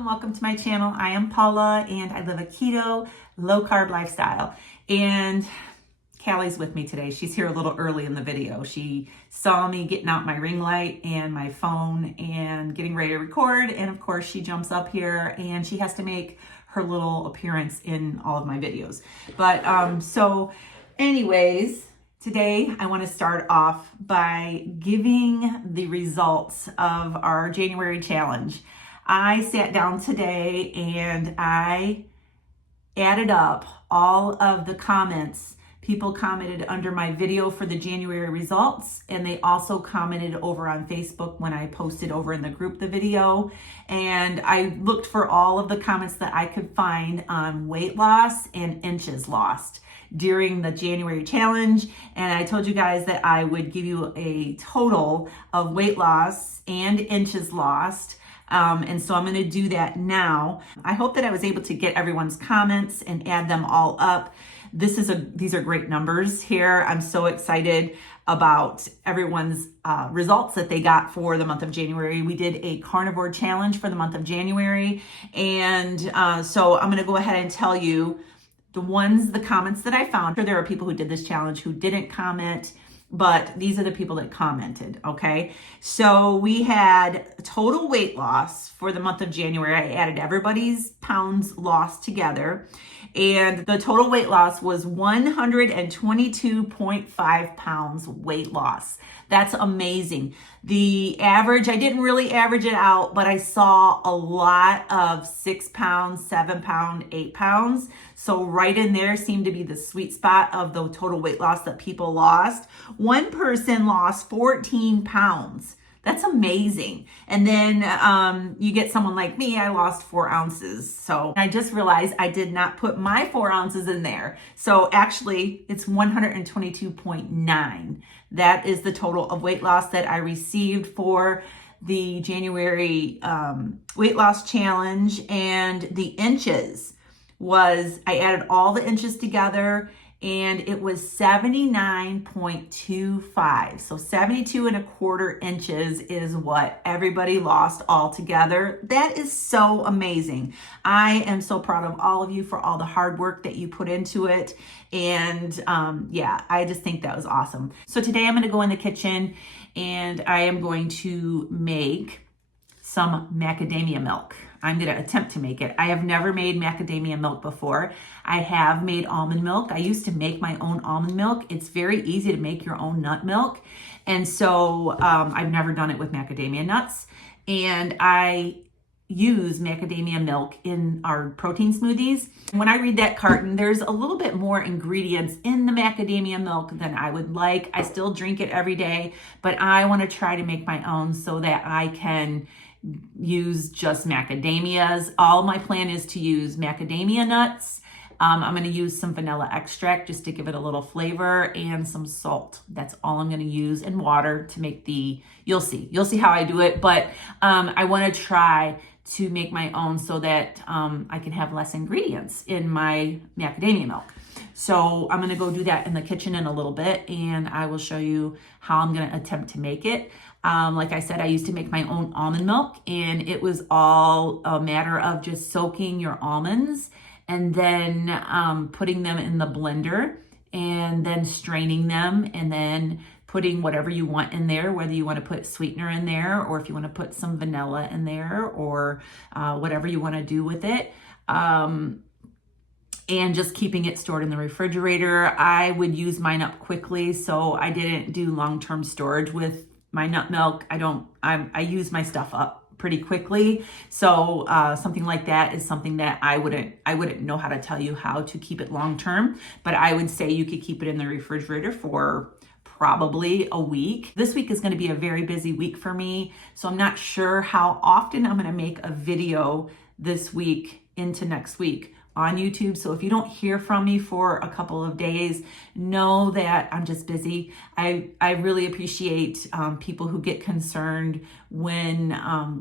and welcome to my channel. I am Paula and I live a keto, low carb lifestyle. And Callie's with me today. She's here a little early in the video. She saw me getting out my ring light and my phone and getting ready to record. And of course she jumps up here and she has to make her little appearance in all of my videos. But so anyways, today I want to start off by giving the results of our January challenge. I sat down today and I added up all of the comments. People commented under my video for the January results, and they also commented over on Facebook when I posted over in the group the video. And I looked for all of the comments that I could find on weight loss and inches lost during the January challenge. And I told you guys that I would give you a total of weight loss and inches lost. And so I'm going to do that now. I hope that I was able to get everyone's comments and add them all up. These are great numbers here. I'm so excited about everyone's results that they got for the month of January. We did a carnivore challenge for the month of January. And so I'm going to go ahead and tell you the comments that I found. There are people who did this challenge who didn't comment, but these are the people that commented, okay? So we had total weight loss for the month of January. I added everybody's pounds lost together, and the total weight loss was 122.5 pounds weight loss. That's amazing. The average, I didn't really average it out, but I saw a lot of 6 pounds, 7 pounds, 8 pounds. So right in there seemed to be the sweet spot of the total weight loss that people lost. One person lost 14 pounds. That's amazing. And then you get someone like me, I lost 4 ounces. So I just realized I did not put my 4 ounces in there. So actually it's 122.9. That is the total of weight loss that I received for the January weight loss challenge. And the inches was, I added all the inches together, and it was 79.25. So 72.25 inches is what everybody lost all together. That is so amazing. I am so proud of all of you for all the hard work that you put into it. And yeah, I just think that was awesome. So today I'm going to go in the kitchen and I am going to make some macadamia milk. I'm going to attempt to make it. I have never made macadamia milk before. I have made almond milk. I used to make my own almond milk. It's very easy to make your own nut milk. And so I've never done it with macadamia nuts. And I use macadamia milk in our protein smoothies. When I read that carton, there's a little bit more ingredients in the macadamia milk than I would like. I still drink it every day, but I want to try to make my own so that I can use just macadamias. All my plan is to use macadamia nuts. I'm going to use some vanilla extract just to give it a little flavor, and some salt. That's all I'm going to use, and water to make you'll see how I do it. But I want to try to make my own so that I can have less ingredients in my macadamia milk. So I'm going to go do that in the kitchen in a little bit, and I will show you how I'm going to attempt to make it. Like I said, I used to make my own almond milk, and it was all a matter of just soaking your almonds and then putting them in the blender and then straining them and then putting whatever you want in there, whether you want to put sweetener in there or if you want to put some vanilla in there or whatever you want to do with it. And just keeping it stored in the refrigerator. I would use mine up quickly, so I didn't do long-term storage with my nut milk. I use my stuff up pretty quickly. So something like that is something that I wouldn't know how to tell you how to keep it long-term, but I would say you could keep it in the refrigerator for probably a week. This week is going to be a very busy week for me, so I'm not sure how often I'm going to make a video this week into next week on YouTube. So if you don't hear from me for a couple of days, know that I'm just busy. I really appreciate people who get concerned when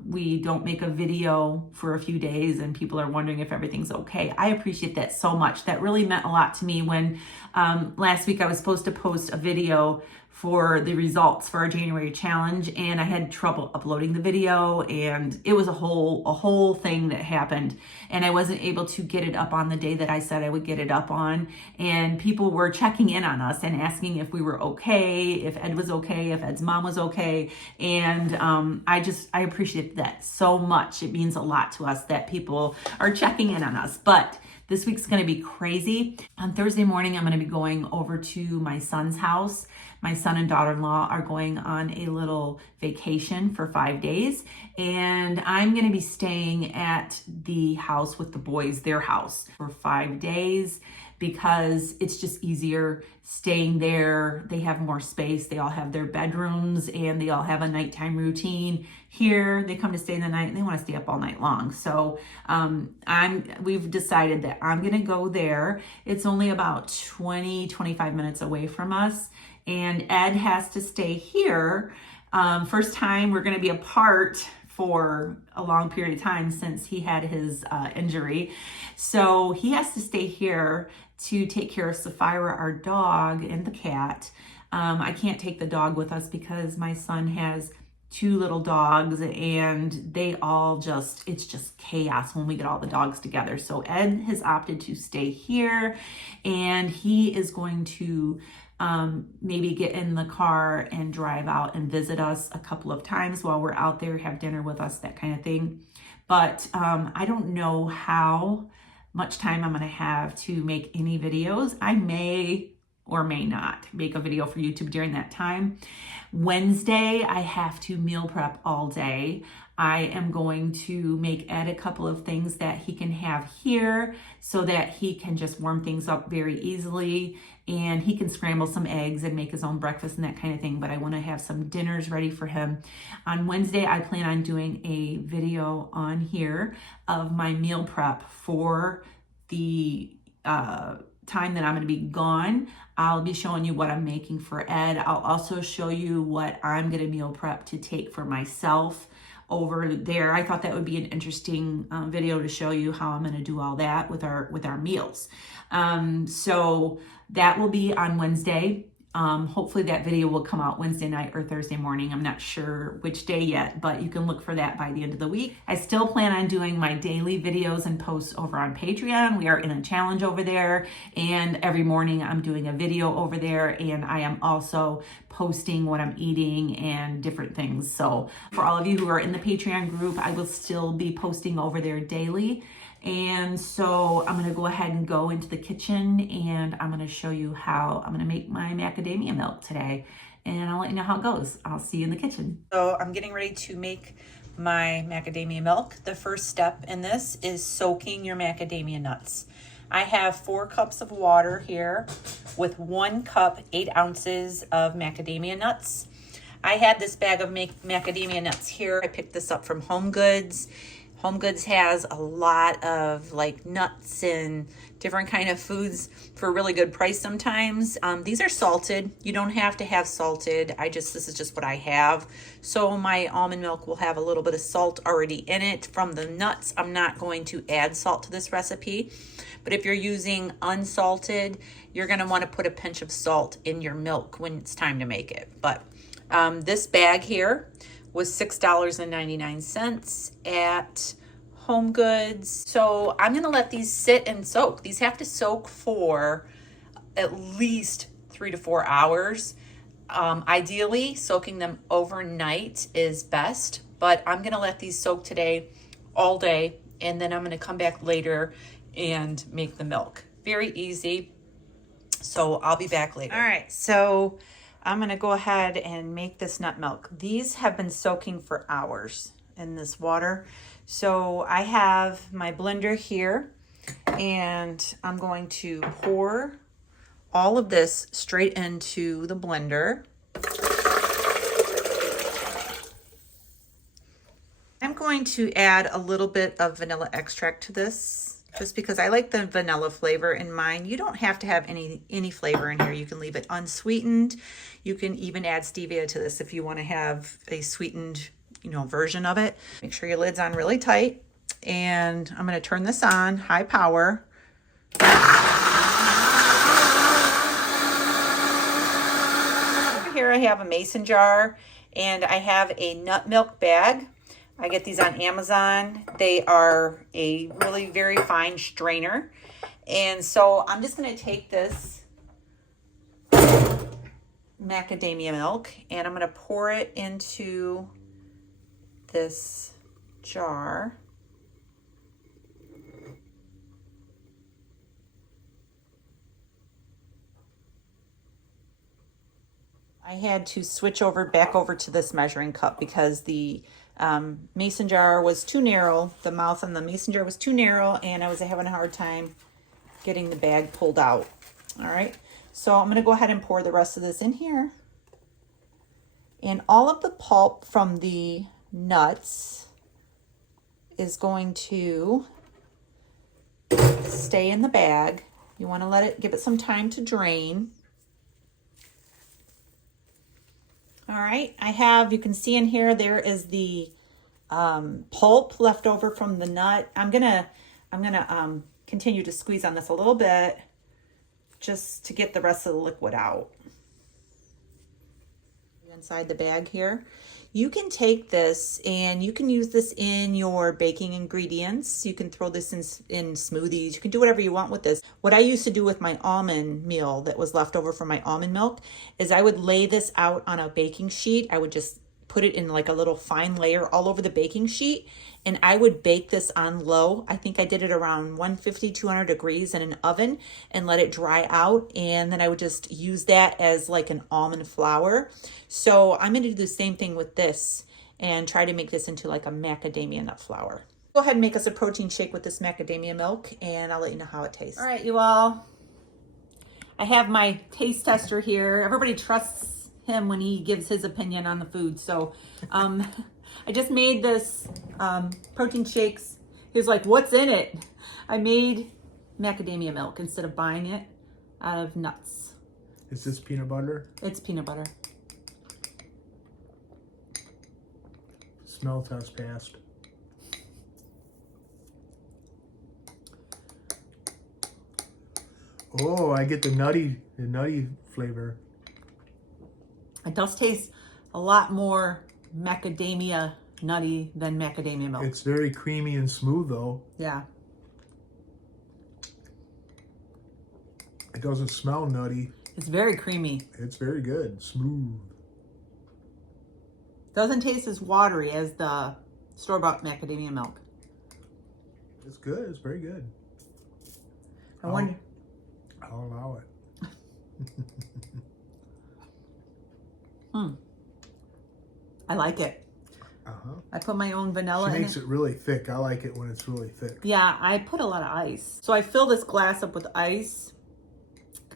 we don't make a video for a few days and people are wondering if everything's okay. I appreciate that so much. That really meant a lot to me when last week I was supposed to post a video for the results for our January challenge, and I had trouble uploading the video, and it was a whole thing that happened, and I wasn't able to get it up on the day that I said I would get it up on. And people were checking in on us and asking if we were okay, if Ed was okay, if Ed's mom was okay. And I appreciate that so much. It means a lot to us that people are checking in on us. But this week's going to be crazy. On Thursday morning, I'm going to be going over to my son's house. My son and daughter-in-law are going on a little vacation for 5 days, and I'm going to be staying at the house with the boys, their house, for 5 days because it's just easier staying there. They have more space. They all have their bedrooms, and they all have a nighttime routine. Here, they come to stay the night, and they want to stay up all night long. So we've decided that I'm going to go there. It's only about 20-25 minutes away from us, and Ed has to stay here. First time we're going to be apart for a long period of time since he had his injury. So he has to stay here to take care of Sapphira, our dog, and the cat. I can't take the dog with us because my son has 2 little dogs, and it's just chaos when we get all the dogs together. So Ed has opted to stay here, and he is going to maybe get in the car and drive out and visit us a couple of times while we're out there, have dinner with us, that kind of thing. But I don't know how much time I'm going to have to make any videos. I may or may not make a video for YouTube during that time. Wednesday, I have to meal prep all day. I am going to make Ed a couple of things that he can have here so that he can just warm things up very easily, and he can scramble some eggs and make his own breakfast and that kind of thing. But I want to have some dinners ready for him. On Wednesday, I plan on doing a video on here of my meal prep for the time that I'm going to be gone. I'll be showing you what I'm making for Ed. I'll also show you what I'm going to meal prep to take for myself over there. I thought that would be an interesting video to show you how I'm going to do all that with our meals. So that will be on Wednesday. Hopefully that video will come out Wednesday night or Thursday morning. I'm not sure which day yet, but you can look for that by the end of the week. I still plan on doing my daily videos and posts over on Patreon. We are in a challenge over there, and every morning I'm doing a video over there, and I am also posting what I'm eating and different things. So for all of you who are in the Patreon group, I will still be posting over there daily. And so I'm going to go ahead and go into the kitchen, and I'm going to show you how I'm going to make my macadamia milk today, and I'll let you know how it goes. I'll see you in the kitchen. So I'm getting ready to make my macadamia milk. The first step in this is soaking your macadamia nuts. I have 4 cups of water here with 1 cup, 8 ounces of macadamia nuts. I had this bag of macadamia nuts here. I picked this up from Home Goods. Home Goods has a lot of like nuts and different kind of foods for a really good price sometimes. These are salted. You don't have to have salted. This is just what I have. So my almond milk will have a little bit of salt already in it from the nuts. I'm not going to add salt to this recipe. But if you're using unsalted, you're going to want to put a pinch of salt in your milk when it's time to make it. But this bag here was $6.99 at Home Goods. So I'm gonna let these sit and soak. These have to soak for at least 3 to 4 hours. Ideally, soaking them overnight is best, but I'm gonna let these soak today all day, and then I'm gonna come back later and make the milk. Very easy. So I'll be back later. All right, so I'm going to go ahead and make this nut milk. These have been soaking for hours in this water. So I have my blender here, and I'm going to pour all of this straight into the blender. I'm going to add a little bit of vanilla extract to this, just because I like the vanilla flavor in mine. You don't have to have any flavor in here. You can leave it unsweetened. You can even add stevia to this if you want to have a sweetened, version of it. Make sure your lid's on really tight. And I'm going to turn this on high power. Over here I have a mason jar, and I have a nut milk bag. I get these on Amazon. They are a really very fine strainer. And so I'm just going to take this macadamia milk and I'm going to pour it into this jar. I had to switch back over to this measuring cup because the mason jar was too narrow. The mouth on the mason jar was too narrow, and I was having a hard time getting the bag pulled out. All right, so I'm going to go ahead and pour the rest of this in here. And all of the pulp from the nuts is going to stay in the bag. You want to give it some time to drain. All right, you can see in here, there is the pulp left over from the nut. I'm gonna continue to squeeze on this a little bit just to get the rest of the liquid out. Inside the bag here. You can take this and you can use this in your baking ingredients. You can throw this in smoothies. You can do whatever you want with this. What I used to do with my almond meal that was left over from my almond milk is I would lay this out on a baking sheet. I would just put it in like a little fine layer all over the baking sheet, and I would bake this on low. I think I did it around 150, 200 degrees in an oven and let it dry out, and then I would just use that as like an almond flour. So I'm going to do the same thing with this and try to make this into like a macadamia nut flour. Go ahead and make us a protein shake with this macadamia milk, and I'll let you know how it tastes. All right, you all. I have my taste tester here. Everybody trusts him when he gives his opinion on the food. So I just made this protein shakes. He was like, what's in it? I made macadamia milk instead of buying it out of nuts. Is this peanut butter? It's peanut butter. Smell test passed. Oh, I get the nutty flavor. It does taste a lot more macadamia nutty than macadamia milk. It's very creamy and smooth though. Yeah. It doesn't smell nutty. It's very creamy. It's very good. Smooth. Doesn't taste as watery as the store-bought macadamia milk. It's good. It's very good. I wonder. I'll allow it. I like it. I put my own vanilla in it. She makes it really thick. I like it when it's really thick. Yeah, I put a lot of ice. So I fill this glass up with ice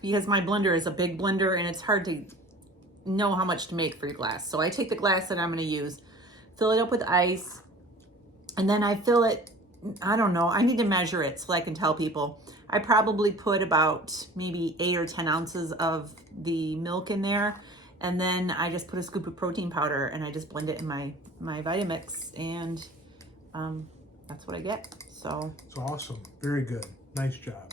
because my blender is a big blender and it's hard to know how much to make for your glass. So I take the glass that I'm going to use, fill it up with ice, and then I fill it, I don't know, I need to measure it so I can tell people. I probably put about maybe 8 or 10 ounces of the milk in there. And then I just put a scoop of protein powder and I just blend it in my Vitamix, and that's what I get. So it's awesome. Very good. Nice job.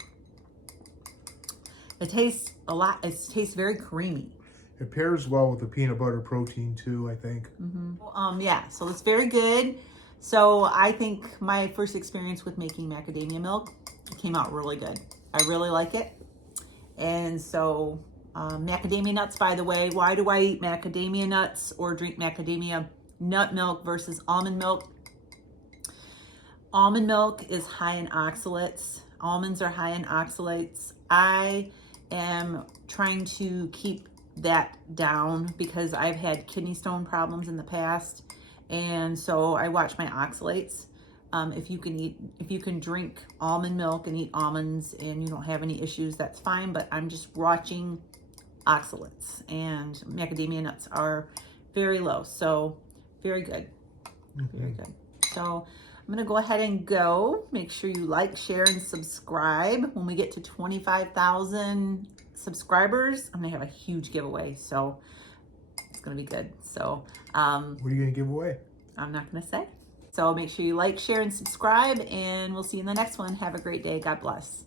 It tastes a lot. It tastes very creamy. It pairs well with the peanut butter protein too, I think. Yeah, so it's very good. So I think my first experience with making macadamia milk came out really good. I really like it. And so macadamia nuts, by the way, why do I eat macadamia nuts or drink macadamia nut milk versus almond milk? Almond milk is high in oxalates. Almonds are high in oxalates. I am trying to keep that down because I've had kidney stone problems in the past. And so I watch my oxalates. If you can drink almond milk and eat almonds and you don't have any issues, that's fine. But I'm just watching oxalates, and macadamia nuts are very low. So very good. Very good. So I'm going to go ahead and go. Make sure you like, share, and subscribe. When we get to 25,000 subscribers, I'm going to have a huge giveaway. So it's going to be good. So what are you going to give away? I'm not going to say. So make sure you like, share, and subscribe, and we'll see you in the next one. Have a great day. God bless.